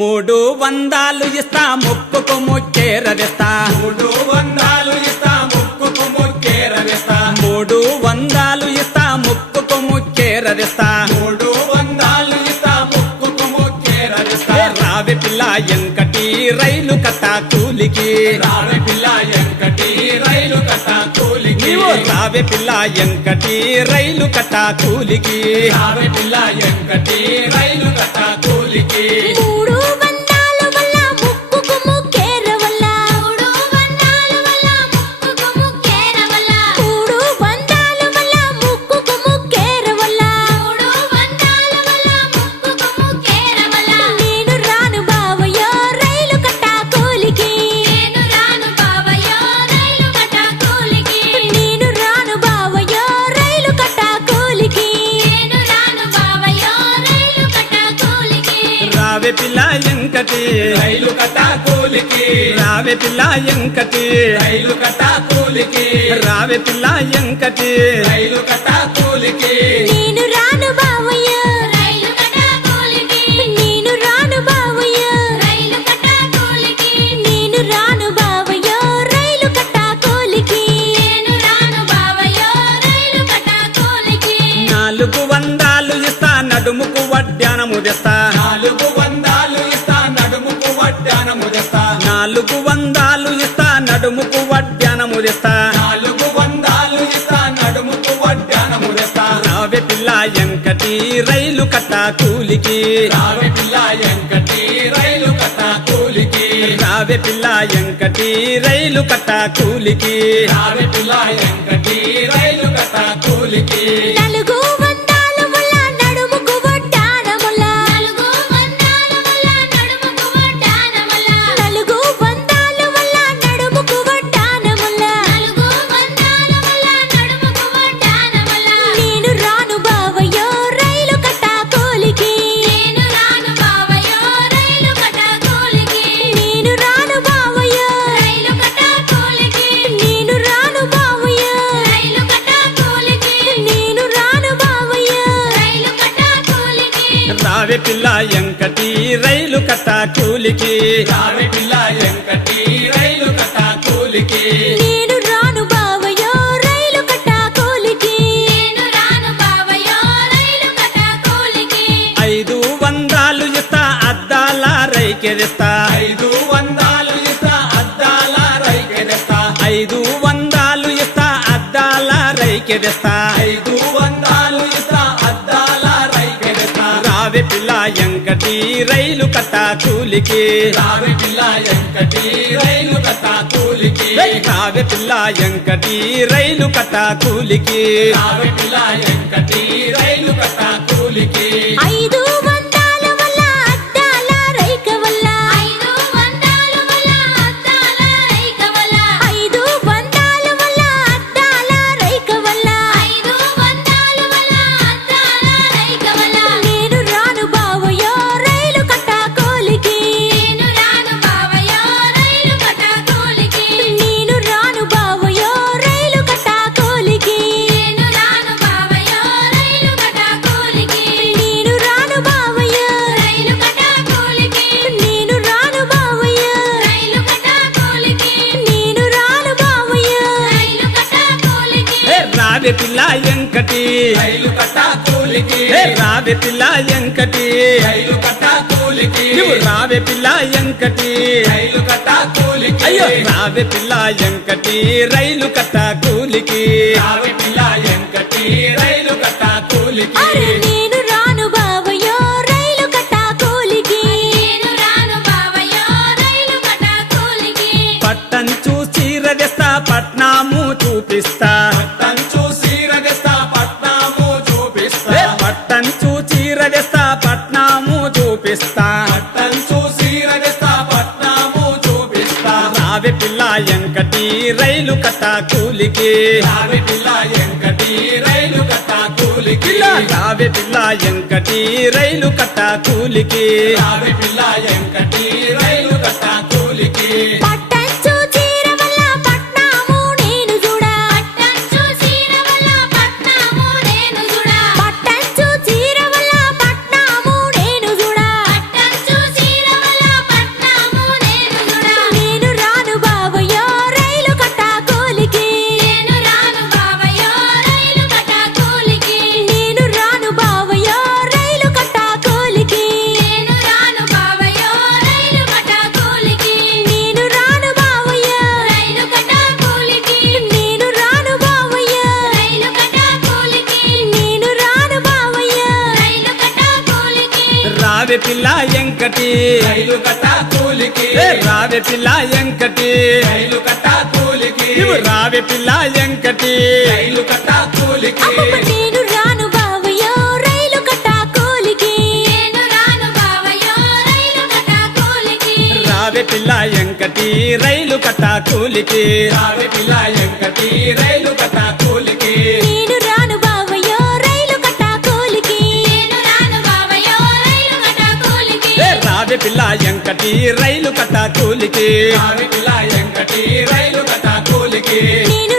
300 ఇస్తా ముక్కుకు ముక్కేరవేస్తా 300 ఇస్తా ముక్కుకు ముక్కేరవేస్తా 300 ఇస్తా ముక్కుకు ముక్కేరవేస్తా 300 ఇస్తా ముక్కుకు ముక్కేరవేస్తా రావే పిల్ల ఎంకటి రైలు కట్ట కూలికి రావే పిల్ల ఎంకటి రైలు కట్ట కూలికి రావే పిల్ల ఎంకటి రైలు కట్ట కూలికి రావే పిల్ల ఎంకటి రైలు కట్ట కూలికి 300 వల్ల ముక్కుకు ముక్కేరవల్ల 300 వల్ల ముక్కుకు ముక్కేరవల్ల 300 వల్ల ముక్కుకు ముక్కేరవల్ల 300 వల్ల ముక్కుకు ముక్కేరవల్ల నేను రాను బావయ్యో రైలు కట్ట కూలికి నేను రాను బావయ్యో రైలు కట్ట కూలికి నేను రాను బావయ్యో రైలు కట్ట కూలికి నేను రాను బావయ్యో రైలు కట్ట కూలికి రావే పిల్ల ఎంకటి రైలు కట్ట కూలికి రావే పిల్ల ఎంకటి రైలు కట్ట కూలికి రావే పిల్ల ఎంకటి రైలు కట్ట కూలికి నేను రాను బావయ్యో రైలు కట్ట కూలికి నేను రాను బావయ్యో రైలు కట్ట కూలికి నేను రాను బావయ్యో రైలు కట్ట కూలికి నేను రాను బావయ్యో రైలు కట్ట కూలికి 400 ఇస్తా నడుముకు వడ్డానము తెస్తా 400 ఇస్తా నడుముకు వడ్డానము తెస్తా 400 ఇస్తా నడుముకు వడ్డానము తెస్తా 400 ఇస్తా నడుముకు వడ్డానము తెస్తా రావే పిల్ల ఎంకటి రైలు కట్ట కూలికి రావే పిల్ల ఎంకటి రైలు కట్ట కూలికి రావే పిల్ల ఎంకటి రైలు కట్ట కూలికి రావే పిల్ల ఎంకటి రైలు కట్ట కూలికి 400 వల్ల నడుముకు వడ్డానముల 400 వల్ల నడుముకు వడ్డానముల 400 వల్ల నడుముకు వడ్డానముల 400 వల్ల నడుముకు వడ్డానముల నేను రాను బావయ్యో రైలు కట్ట కూలికి నేను రాను బావయ్యో రైలు కట్ట కూలికి నేను రాను బావయ్యో రైలు కట్ట కూలికి నేను రాను బావయ్యో రైలు కట్ట కూలికి నేను రాను బావయ్యో రైలు కట్ట కూలికి రావే పిల్ల ఎంకటి రైలు కట్ట కూలికి రావే పిల్ల ఎంకటి రైలు కట్ట కూలికి నేను రాను బావయ్యో రైలు కట్ట కూలికి నేను రాను బావయ్యో రైలు కట్ట కూలికి 500 ఇస్తా అద్దాల రైకెదిస్తా 500 ఇస్తా అద్దాల రైకెదెస్తా 500 ఇస్తా అద్దాల రైకెదిస్తా 500 ఇస్తా అద్దాల రైకెదెస్తా రావే పిల్ల ఎంకటి రైలు కట్ట కూలికి రావే పిల్ల ఎంకటి రైలు కట్ట కూలికి రావే పిల్ల ఎంకటి రైలు కట్ట కూలికి రావే పిల్ల ఎంకటి రైలు కట్ట కూలికి 500 వల్ల అద్దాల రైక వల్ల 500 వల్ల అద్దాల రైక వల్ల 500 వల్ల అద్దాల రైక వల్ల 500 వల్ల అద్దాల రైక వల్ల నేను రాను బావయ్యో రైలు కట్ట కూలికి నేను రాను బావయ్యో రైలు కట్ట కూలికి నేను రాను బావయ్యో రైలు కట్ట కూలికి నేను రాను బావయ్యో రైలు కట్ట కూలికి నేను రాను బావయ్యో రైలు కట్ట కూలికి నేను రాను బావయ్యో రైలు కట్ట కూలికి నేను రాను బావయ్యో రైలు కట్ట కూలికి రావే పిల్ల ఎంకటి రైలు కట్ట కూలికి రావే పిల్ల ఎంకటి రైలు కట్ట కూలికి నువ్వు రావే పిల్ల ఎంకటి రైలు కట్ట కూలికి అయ్యో రావే పిల్ల ఎంకటి రైలు కట్ట కూలికి రావే పిల్ల ఎంకటి రైలు కట్ట కూలికి అరే నేను రాను బావయ్యో రైలు కట్ట కూలికి నేను రాను బావయ్యో రైలు కట్ట కూలికి పట్టం చూసి రగస్తా పట్నాము చూపిస్తా పట్టంచు సీరగస్తా పట్నాము చూపిస్తా పట్టం చూసి రగస్తా పట్నాము చూపిస్తా పట్టంచు సీరగస్తా పట్నాము చూపిస్తా రావే పిల్ల ఎంకటి రైలు కట్ట కూలికి రావే పిల్ల ఎంకటి రైలు కట్ట కూలికి రావే పిల్ల ఎంకటి రైలు కట్ట కూలికి రావే పిల్ల ఎంకటి రైలు కట్ట కూలికి పట్టంచు చీర వల్ల పట్నాము నేను చూడా పట్టంచు చీర వల్ల పట్నాము నేను చూడా పట్టంచు చీర వల్ల పట్నాము నేను చూడా పట్టంచు చీర వల్ల రావే పిల్ల ఎంకటి రైలు కట్ట కూలికి రావే పిల్ల ఎంకటి రైలు కట్ట కూలికి నువ్వు రావే పిల్ల ఎంకటి రైలు కట్ట కూలికి అమ్మమ్మ నేను రాను బావయ్యో రైలు కట్టా కూలికి నేను రాను బావయ్యో రైలు కట్టా కూలికి రావే పిల్ల ఎంకటి రైలు కట్ట కూలికి రావే పిల్ల ఎంకటి రైలు కట్ట కూలికి నేను రాను బావయ్యో రైలు కట్టా కూలికి నేను రాను బావయ్యో రైలు కట్టా కూలికి రావే పిల్ల ఎంకటి రైలు కట్ట కూలికి రావే పిల్ల ఎంకటి రైలు కట్ట కూలికి నేను